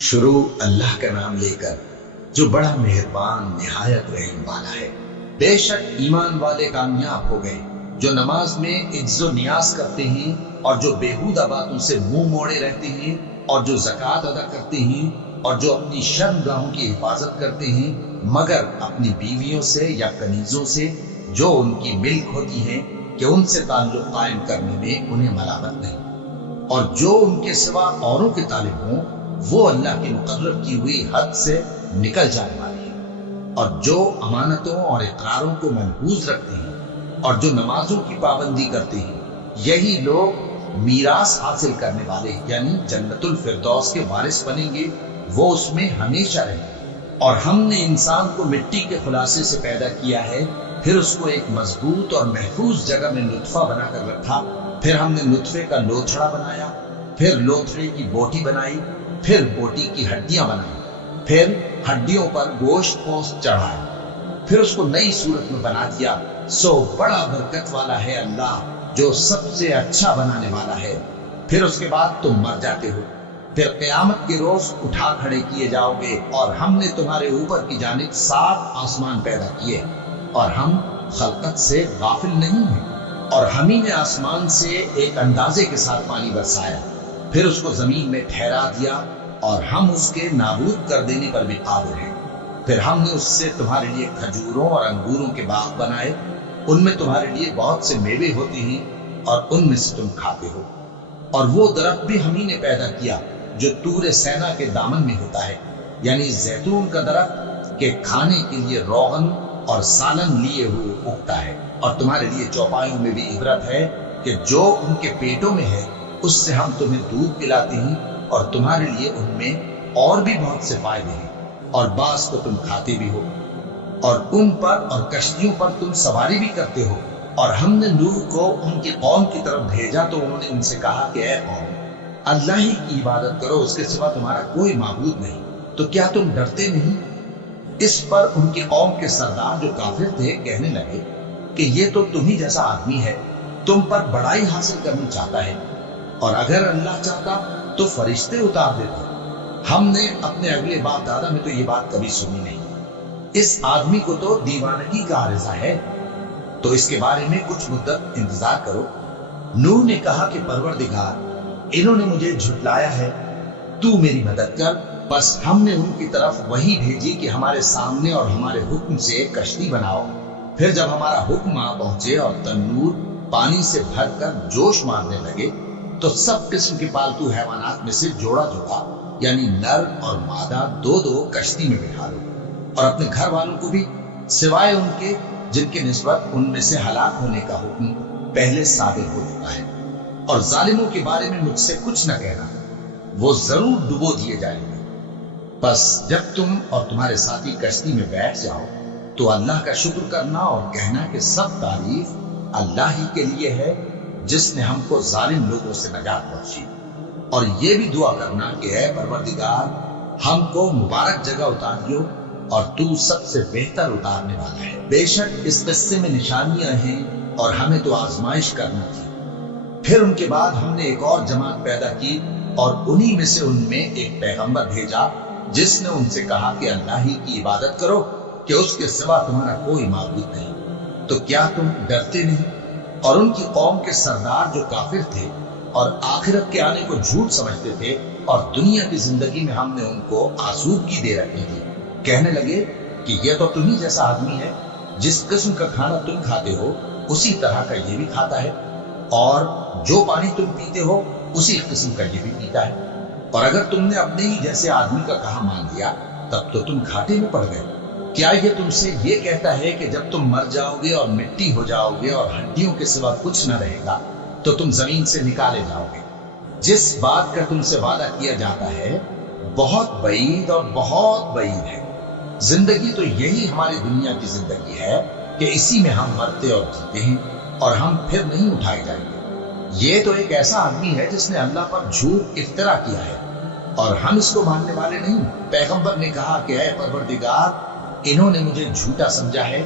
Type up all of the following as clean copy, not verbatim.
शुरू अल्लाह का नाम लेकर जो बड़ा मेहरबान निहायत रहम वाला है। बेशक ईमान वाले कामयाब हो गए जो नमाज में इज्जो नियाज करते हैं और जो बेहुदा बातों से मुंह मोड़े रहते हैं और जो ज़कात अदा करते हैं और जो अपनी शर्मगाहों की हिफाजत करते हैं मगर अपनी बीवियों से या कनीजों से जो उनकी मिल्क होती है कि उनसे ताल्लुक कायम करने में उन्हें मलामत नहीं, और जो उनके सिवा औरों के तालिब हों वो अल्लाह की मुकर्रर की हुई हद से निकल जाने वाले हैं, और जो अमानतों और इकरारों को महफूज रखते हैं और जो नमाजों की पाबंदी करते हैं यही लोग मीरास हासिल करने वाले यानी जन्नतुल फिरदौस के वारिस बनेंगे, वो उसमें हमेशा रहेंगे। और हमने इंसान को मिट्टी के खुलासे से पैदा किया है, फिर उसको एक मजबूत और महफूज जगह में नुत्फा बनाकर रखा, फिर हमने नुत्फे का लोथड़ा बनाया, फिर लोथड़े की बोटी बनाई, फिर बोटी की हड्डियां बनाई, फिर हड्डियों पर गोश्त पोस्त चढ़ाया, फिर उसको नई सूरत में बना दिया। सो बड़ा बरकत वाला है अल्लाह जो सबसे अच्छा बनाने वाला है। फिर उसके बाद तुम मर जाते हो, फिर क़यामत के रोज उठा खड़े किए जाओगे, और हमने तुम्हारे ऊपर की जानिब 7 आसमान पैदा किए और हम खलकत से गाफिल नहीं हैं। और हम ही ने आसमान से एक अंदाजे के साथ पानी बरसाया, फिर उसको जमीन में ठहरा दिया, और हम उसके नाबूद कर देने पर भी कादिर हैं। फिर हमने उससे तुम्हारे लिए खजूरों और अंगूरों के बाग बनाए, उनमें तुम्हारे लिए बहुत से मेवे होते हैं और उनमें से तुम खाते हो। और वो दरख्त भी हम ही ने पैदा किया जो तूरे सेना के दामन में होता है, यानी जैतून का दरख्त के खाने के लिए रोगन और सालन लिए हुए उगता है। और तुम्हारे लिए चौपाइयों में भी इबरत है कि जो उनके पेटों में है उससे हम तुम्हें दूध पिलाते हैं, और तुम्हारे लिए उनमें और भी बहुत से फायदे हैं, और बास को तुम खाते भी हो, और उन पर और कश्तियों पर तुम सवारी भी करते हो। और हमने नूह को उनकी कौम की तरफ भेजा तो उन्होंने उनसे कहा कि ऐ कौम, अल्लाह ही की इबादत करो, उसके सिवा तुम्हारा कोई माबूद नहीं, तो क्या तुम डरते नहीं? इस पर उनकी कौम के सरदार जो काफिर थे कहने लगे कि ये तो तुम ही जैसा आदमी है, तुम पर बड़ाई हासिल करना चाहता है, और अगर अल्लाह चाहता तो फरिश्ते उतार देता। हमने अपने अगले बाप दादा में तो ये बात कभी सुनी नहीं। इस आदमी को तो दीवानगी का आरिज़ा है, तो इसके बारे में कुछ मुद्दत इंतजार करो। नूह ने कहा कि परवरदिगार, इन्होंने मुझे झुटलाया है, तू मेरी मदद कर। बस हमने उनकी तरफ वही भेजी कि हमारे सामने और हमारे हुक्म से एक कश्ती बनाओ। फिर जब हमारा हुक्म आ पहुंचे और तन्नूर पानी से भरकर जोश मारने लगे तो सब किस्म के पालतू हैवानात में से जोड़ा जोड़ा यानी नर और मादा 2-2 कश्ती में बिठा लो, और अपने घर वालों को भी सिवाय उनके जिनके निस्बत उनमें से हलाक होने का हुक्म पहले साबित हो चुका है। और जालिमों के बारे में मुझसे कुछ न कहना, वो जरूर डुबो दिए जाएंगे। बस जब तुम और तुम्हारे साथी कश्ती में बैठ जाओ तो अल्लाह का शुक्र करना और कहना कि सब तारीफ अल्लाह ही के लिए है जिसने हमको जालिम लोगों से नजात बख्शी। और ये भी दुआ करना कि ऐ परवरदिगार, हमको मुबारक जगह उतारियो और तू सबसे बेहतर उतारने वाला है। बेशक इस किस्से में निशानियां हैं और हमें तो आजमाइश करना थी। फिर उनके बाद हमने एक और जमात पैदा की और उन्हीं में से उनमें एक पैगंबर भेजा जिसने उनसे कहा कि अल्लाह ही की इबादत करो कि उसके सिवा तुम्हारा कोई माबूद नहीं, तो क्या तुम डरते नहीं? और उनकी कौम के सरदार जो काफिर थे और आखिरत के आने को झूठ समझते थे और दुनिया की जिंदगी में हमने उनको आसूदगी दे रखी थी, कहने लगे कि यह तो तुम्ही जैसा आदमी है, जिस किस्म का खाना तुम खाते हो उसी तरह का ये भी खाता है, और जो पानी तुम पीते हो उसी किस्म का ये भी पीता है। और अगर तुमने अपने ही जैसे आदमी का कहा मान लिया तब तो तुम घाटे में पड़ गए। क्या ये तुमसे ये कहता है कि जब तुम मर जाओगे और मिट्टी हो जाओगे और हड्डियों के सिवा कुछ न रहेगा तो तुम जमीन से निकाले जाओगे? जिस बात का तुमसे वादा किया जाता है बहुत बईद और बहुत बईद है। जिंदगी तो यही हमारी दुनिया की जिंदगी है कि इसी में हम मरते और जीते हैं, और हम फिर नहीं उठाए जाएंगे। ये तो एक ऐसा आदमी है जिसने अल्लाह पर झूठ इफ्तरा किया है, और हम इसको मानने वाले नहीं। पैगंबर ने कहा कि ऐ परवरदिगार, इन्होंने मुझे झूठा समझा है,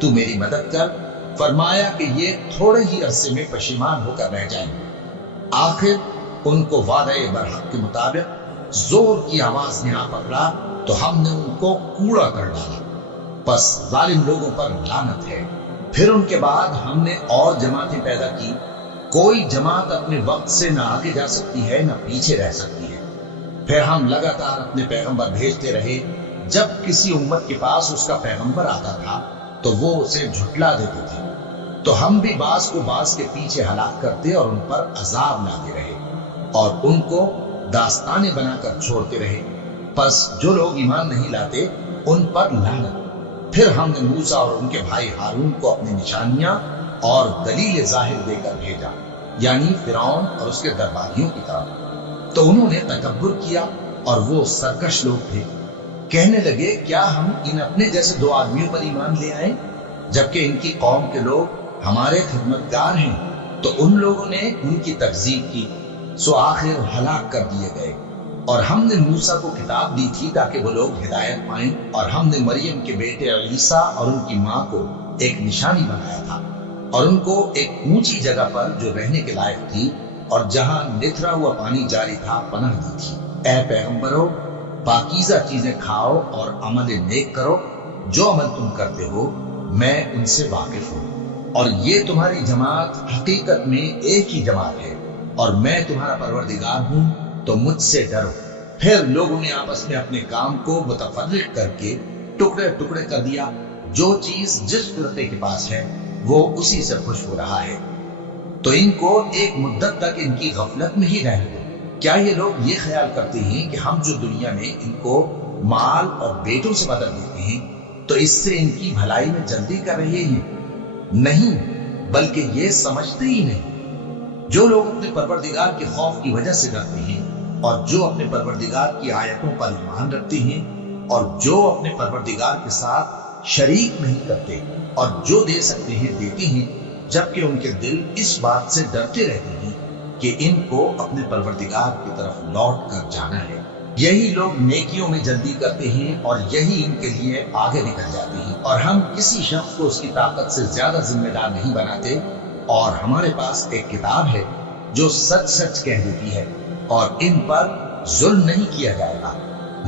तू मेरी मदद कर। फरमाया कि ये थोड़े ही अरसे में पशेमान होकर रह जाएंगे। आखिर उनको वादा बरहक के मुताबिक जोर की आवाज ने आ पकड़ा तो हमने उनको कूड़ा कर डाला। बस जालिम लोगों पर लानत है। फिर उनके बाद हमने और जमातें पैदा की। कोई जमात अपने वक्त से ना आगे जा सकती है ना पीछे रह सकती है। फिर हम लगातार अपने पैगंबर भेजते रहे। जब किसी उम्मत के पास उसका पैगंबर आता था तो वो उसे झुठला देते थे, तो हम भी बास को बास के पीछे हलाक करते और उन पर अजाब लाते रहे और उनको दास्तानें बनाकर छोड़ते रहे। बस जो लोग ईमान नहीं लाते उन पर लानत। फिर हमने मूसा और उनके भाई हारून को अपनी निशानियां और दलील जाहिर देकर भेजा, यानी फिरौन और उसके दरबारियों की तरफ। तो उन्होंने तकब्बुर किया और वो सरकश लोग थे। कहने लगे, क्या हम इन अपने जैसे दो आदमियों पर ईमान ले आए, जबकि इनकी कौम के लोग हमारे खिदमतगार हैं। तो उन लोगों ने उनकी तकजीब की, सो आखिर हलाक कर दिए गए। और हमने मूसा को किताब दी थी ताकि वो लोग हिदायत पाएं, और हमने मरियम के बेटे ईसा और उनकी माँ को एक निशानी बनाया था और उनको एक ऊंची जगह पर जो रहने के लायक थी और जहां निथरा हुआ पानी जारी था पनाह दी थी। ऐ पैगंबरों, पाकीज़ा चीजें खाओ और अमल नेक करो। जो अमल तुम करते हो मैं उनसे वाकिफ हूँ, और ये तुम्हारी जमात हकीकत में एक ही जमात है और मैं तुम्हारा परवरदिगार हूँ, तो मुझसे डरो। फिर लोगों ने आपस में अपने काम को मुतफर्रिक करके टुकड़े टुकड़े कर दिया। जो चीज जिस फिरके के पास है वो उसी से खुश हो रहा है। तो इनको एक मुद्दत तक इनकी गफलत में ही रहने दो। क्या ये लोग ये ख्याल करते हैं कि हम जो दुनिया में इनको माल और बेटों से मदद देते हैं तो इससे इनकी भलाई में जल्दी कर रहे हैं? नहीं, बल्कि ये समझते ही नहीं। जो लोग अपने परवरदिगार के खौफ की वजह से डरते हैं और जो अपने परवरदिगार की आयतों पर ईमान रखते हैं और जो अपने परवरदिगार के साथ शरीक नहीं करते और जो दे सकते हैं देते हैं, जबकि उनके दिल इस बात से डरते रहते हैं कि इनको अपने परवरदिगार की तरफ लौट कर जाना है। यही लोग नेकियों में जल्दी करते हैं और यही इनके लिए आगे निकल जाते हैं। और हम किसी शख्स को उसकी ताकत से ज्यादा जिम्मेदार नहीं बनाते, और हमारे पास एक किताब है जो सच सच कह देती है और इन पर जुल्म नहीं किया जाएगा,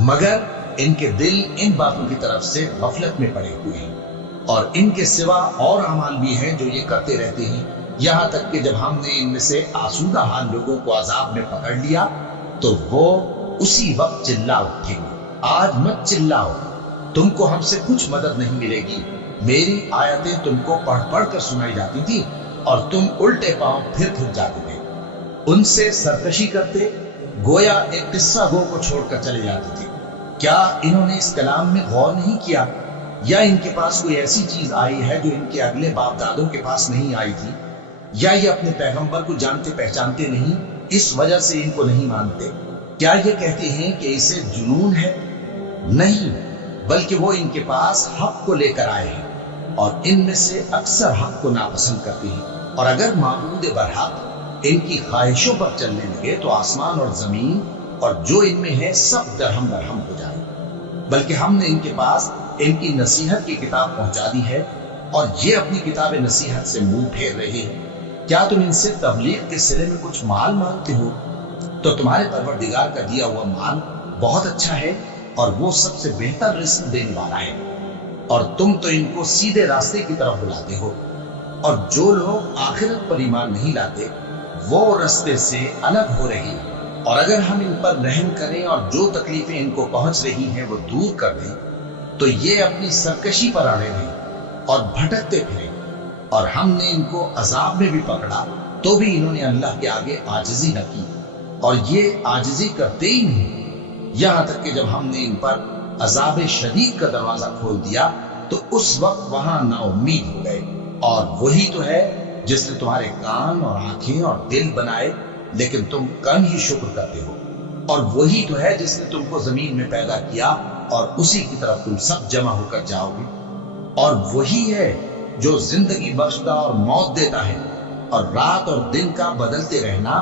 मगर इनके दिल इन बातों की तरफ से गफलत में पड़े हुए हैं। और इनके सिवा और अमाल भी हैं जो ये करते रहते हैं, यहाँ तक कि जब हमने इनमें से आसूदा हाल लोगों को अजाब में पकड़ लिया तो वो उसी वक्त चिल्ला उठेंगे, आज मत चिल्लाओ, तुमको हमसे कुछ मदद नहीं मिलेगी। मेरी आयतें तुमको पढ़ पढ़ कर सुनाई जाती थी और तुम उल्टे पांव फिर जाते थे। उनसे सरकशी करते, गोया एक किस्सा गो को छोड़कर चले जाते थे। क्या इन्होंने इस कलाम में गौर नहीं किया, या इनके पास कोई ऐसी चीज आई है जो इनके अगले बाप दादों के पास नहीं आई थी, या ये अपने पैगंबर को जानते पहचानते नहीं, इस वजह से इनको नहीं मानते? क्या ये कहते हैं कि इसे जुनून है? नहीं, बल्कि वो इनके पास हक को लेकर आए हैं और इनमें से अक्सर हक को नापसंद करते हैं। और अगर माबूद बरहक इनकी ख्वाहिशों पर चलने लगे तो आसमान और जमीन और जो इनमें है सब दरहम बरहम हो जाए। बल्कि हमने इनके पास इनकी नसीहत की किताब पहुंचा दी है और ये अपनी किताब नसीहत से मुंह फेर रहे हैं। क्या तुम इनसे तबलीग के सिले में कुछ माल मांगते हो? तो तुम्हारे परवरदिगार का दिया हुआ माल बहुत अच्छा है और वो सबसे बेहतर रिस्क देने वाला है, और तुम तो इनको सीधे रास्ते की तरफ बुलाते हो। और जो लोग आखिरत पर ईमान नहीं लाते वो रास्ते से अलग हो रहे हैं। और अगर हम इन पर रहम करें और जो तकलीफें इनको पहुंच रही हैं वो दूर कर दें तो ये अपनी सरकशी पर अड़े रहें और भटकते फिरें। और हमने इनको अजाब में भी पकड़ा तो भी इन्होंने अल्लाह के आगे आजिजी न की, और ये आजिजी करते ही नहीं। यहाँ तक कि जब हमने इन पर अजाब शदीद का दरवाजा खोल दिया तो उस वक्त वहां नाउम्मीद हो गए। और वही तो है जिसने तुम्हारे कान और आंखें और दिल बनाए, लेकिन तुम कम ही शुक्र करते हो। और वही तो है जिसने तुमको जमीन में पैदा किया और उसी की तरफ तुम सब जमा होकर जाओगे। और वही है जो जिंदगी बख्शता और मौत देता है, और रात और दिन का बदलते रहना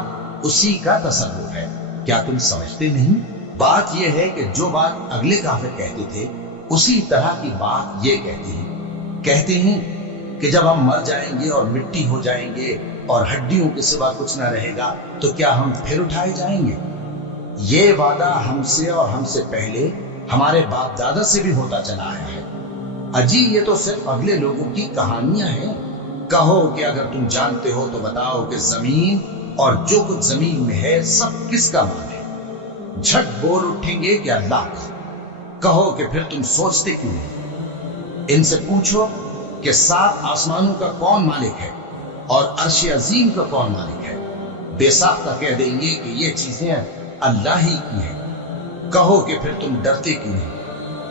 उसी का तसर्रुफ है। क्या तुम समझते नहीं? बात यह है कि जो बात अगले काफिर कहते थे उसी तरह की बात ये कहते हैं कि जब हम मर जाएंगे और मिट्टी हो जाएंगे और हड्डियों के सिवा कुछ ना रहेगा तो क्या हम फिर उठाए जाएंगे? یہ وعدہ ہم سے اور ہم سے پہلے ہمارے باپ دادا سے بھی ہوتا چلا آیا ہے۔ اجی یہ تو صرف اگلے لوگوں کی کہانیاں ہیں۔ کہو کہ اگر تم جانتے ہو تو بتاؤ کہ زمین اور جو کچھ زمین میں ہے سب کس کا مال ہے؟ جھٹ بول اٹھیں گے کہ اللہ کا۔ کہو کہ پھر تم سوچتے کیوں نہیں؟ ان سے پوچھو کہ 7 آسمانوں کا کون مالک ہے اور عرش عظیم کا کون مالک ہے؟ بے ساختہ کہہ دیں گے کہ یہ چیزیں اللہ ہی کی ہیں۔ کہو کہ پھر تم ڈرتے کیوں نہیں؟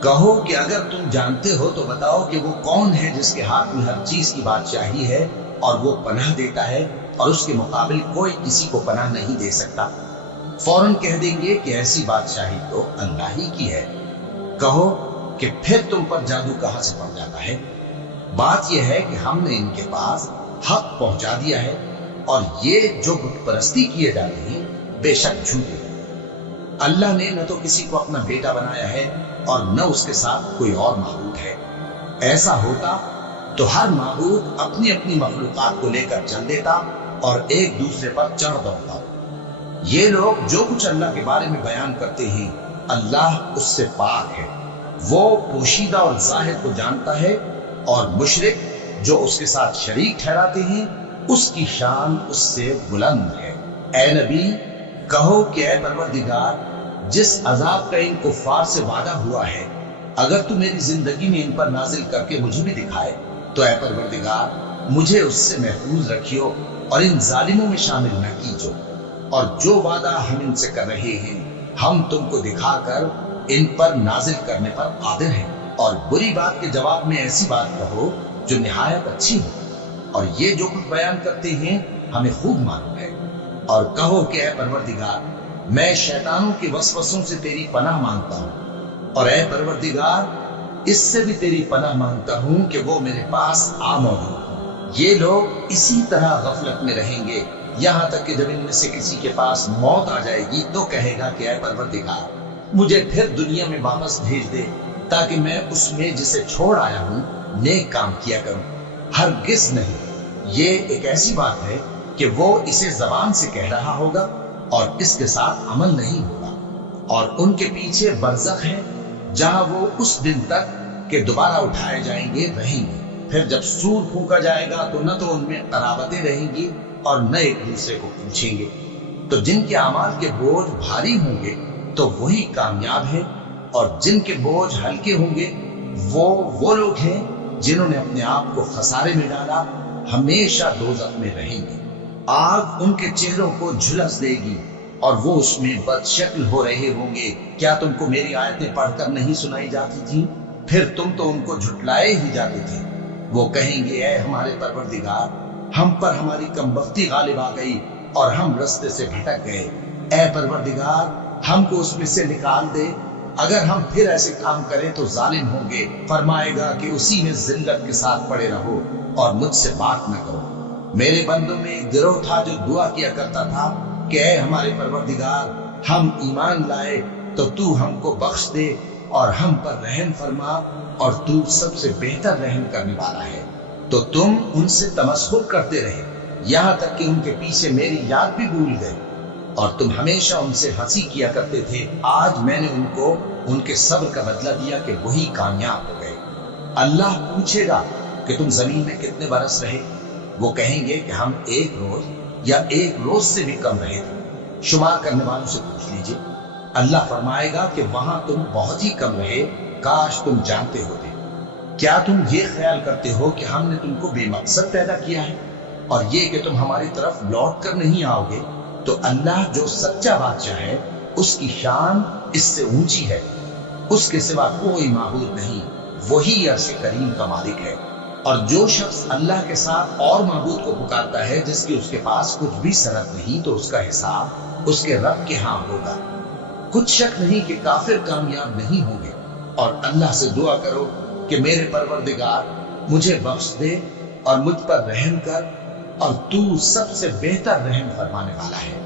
کہو کہ اگر تم جانتے ہو تو بتاؤ کہ وہ کون ہے جس کے ہاتھ میں ہر چیز کی بادشاہی ہے اور وہ پناہ دیتا ہے اور اس کے مقابل کوئی کسی کو پناہ نہیں دے سکتا۔ فوراً کہہ دیں گے کہ ایسی بادشاہی تو اللہ ہی کی ہے۔ کہو کہ پھر تم پر جادو کہاں سے پڑ جاتا ہے؟ بات یہ ہے کہ ہم نے ان کے پاس حق پہنچا دیا ہے اور یہ جو بت پرستی کیے جا رہے ہیں بے شک جھوٹے۔ اللہ نے نہ تو کسی کو اپنا بیٹا بنایا ہے اور نہ اس کے ساتھ کوئی اور معبود ہے۔ ایسا ہوتا تو ہر معبود اپنی اپنی مخلوقات کو لے کر چل دیتا اور ایک دوسرے پر چڑھ دوڑتا۔ یہ لوگ جو کچھ اللہ کے بارے میں بیان کرتے ہیں اللہ اس سے پاک ہے، وہ پوشیدہ اور ظاہر کو جانتا ہے، اور مشرک جو اس کے ساتھ شریک ٹھہراتے ہیں اس کی شان اس سے بلند ہے۔ اے نبی کہو کہ اے پروردگار، جس عذاب کا ان کفار سے وعدہ ہوا ہے اگر تو میری زندگی میں ان پر نازل کر کے مجھے بھی دکھائے تو اے پروردگار مجھے اس سے محفوظ رکھیو اور ان ظالموں میں شامل نہ کیجو، اور جو وعدہ ہم ان سے کر رہے ہیں ہم تم کو دکھا کر ان پر نازل کرنے پر قادر ہیں، اور بری بات کے جواب میں ایسی بات کہو جو نہایت اچھی ہو، اور یہ جو کچھ بیان کرتے ہیں ہمیں خوب معلوم ہے۔ اور کہو کہ اے پروردگار میں شیطانوں کے وسوسوں سے تیری پناہ مانگتا ہوں، اور اے پروردگار اس سے بھی تیری پناہ مانگتا ہوں کہ وہ میرے پاس آ موجود ہوں۔ یہ لوگ اسی طرح غفلت میں رہیں گے یہاں تک کہ جب ان میں سے کسی کے پاس موت آ جائے گی تو کہے گا کہ اے پروردگار مجھے پھر دنیا میں واپس بھیج دے تاکہ میں اس میں جسے چھوڑ آیا ہوں نیک کام کیا کروں۔ ہرگز نہیں، یہ ایک ایسی بات ہے کہ وہ اسے زبان سے کہہ رہا ہوگا اور اس کے ساتھ عمل نہیں ہوگا، اور ان کے پیچھے برزخ ہے جہاں وہ اس دن تک کہ دوبارہ اٹھائے جائیں گے رہیں گے۔ پھر جب سور پھونکا جائے گا تو نہ تو ان میں قرابتیں رہیں گی اور نہ ایک دوسرے کو پوچھیں گے۔ تو جن کے اعمال کے بوجھ بھاری ہوں گے تو وہی کامیاب ہیں، اور جن کے بوجھ ہلکے ہوں گے وہ لوگ ہیں جنہوں نے اپنے آپ کو خسارے میں ڈالا، ہمیشہ دوزخ میں رہیں گے۔ آگ ان کے چہروں کو جھلس دے گی اور وہ اس میں بد شکل ہو رہے ہوں گے۔ کیا تم کو میری آیتیں پڑھ کر نہیں سنائی جاتی تھی؟ پھر تم تو ان کو جھٹلائے ہی جاتے تھے۔ وہ کہیں گے اے ہمارے پروردگار ہم پر ہماری کمبختی غالب آ گئی اور ہم رستے سے بھٹک گئے، اے پروردگار ہم کو اس میں سے نکال دے، اگر ہم پھر ایسے کام کریں تو ظالم ہوں گے۔ فرمائے گا کہ اسی میں ذلت کے ساتھ پڑے رہو اور مجھ سے بات نہ کرو۔ میرے بندوں میں ایک گروہ تھا جو دعا کیا کرتا تھا کہ اے ہمارے پروردگار ہم ایمان لائے تو تو ہم کو بخش دے اور ہم پر رحم فرما، اور تو سب سے بہتر رحم کرنے والا ہے۔ تو تم ان سے تمسخر کرتے رہے یہاں تک کہ ان کے پیچھے میری یاد بھی بھول گئے، اور تم ہمیشہ ان سے ہنسی کیا کرتے تھے۔ آج میں نے ان کو ان کے صبر کا بدلہ دیا کہ وہی کامیاب ہو گئے۔ اللہ پوچھے گا کہ تم زمین میں کتنے برس رہے؟ وہ کہیں گے کہ ہم 1 روز یا 1 روز سے بھی کم رہے تھے۔ شمار کرنے والوں سے پوچھ لیجئے۔ اللہ فرمائے گا کہ وہاں تم بہت ہی کم رہے، کاش تم جانتے ہوتے۔ کیا تم یہ خیال کرتے ہو کہ ہم نے تم کو بے مقصد پیدا کیا ہے اور یہ کہ تم ہماری طرف لوٹ کر نہیں آؤ گے؟ تو اللہ جو سچا بادشاہ ہے اس کی شان اس سے اونچی ہے، اس کے سوا کوئی معبود نہیں، وہی عرش کریم کا مالک ہے۔ اور جو شخص اللہ کے ساتھ اور معبود کو پکارتا ہے جس کی اس کے پاس کچھ بھی سند نہیں تو اس کا حساب اس کے رب کے ہاں ہوگا۔ کچھ شک نہیں کہ کافر کامیاب نہیں ہوں گے، اور اللہ سے دعا کرو کہ میرے پروردگار مجھے بخش دے اور مجھ پر رحم کر، اور تو سب سے بہتر رحم فرمانے والا ہے۔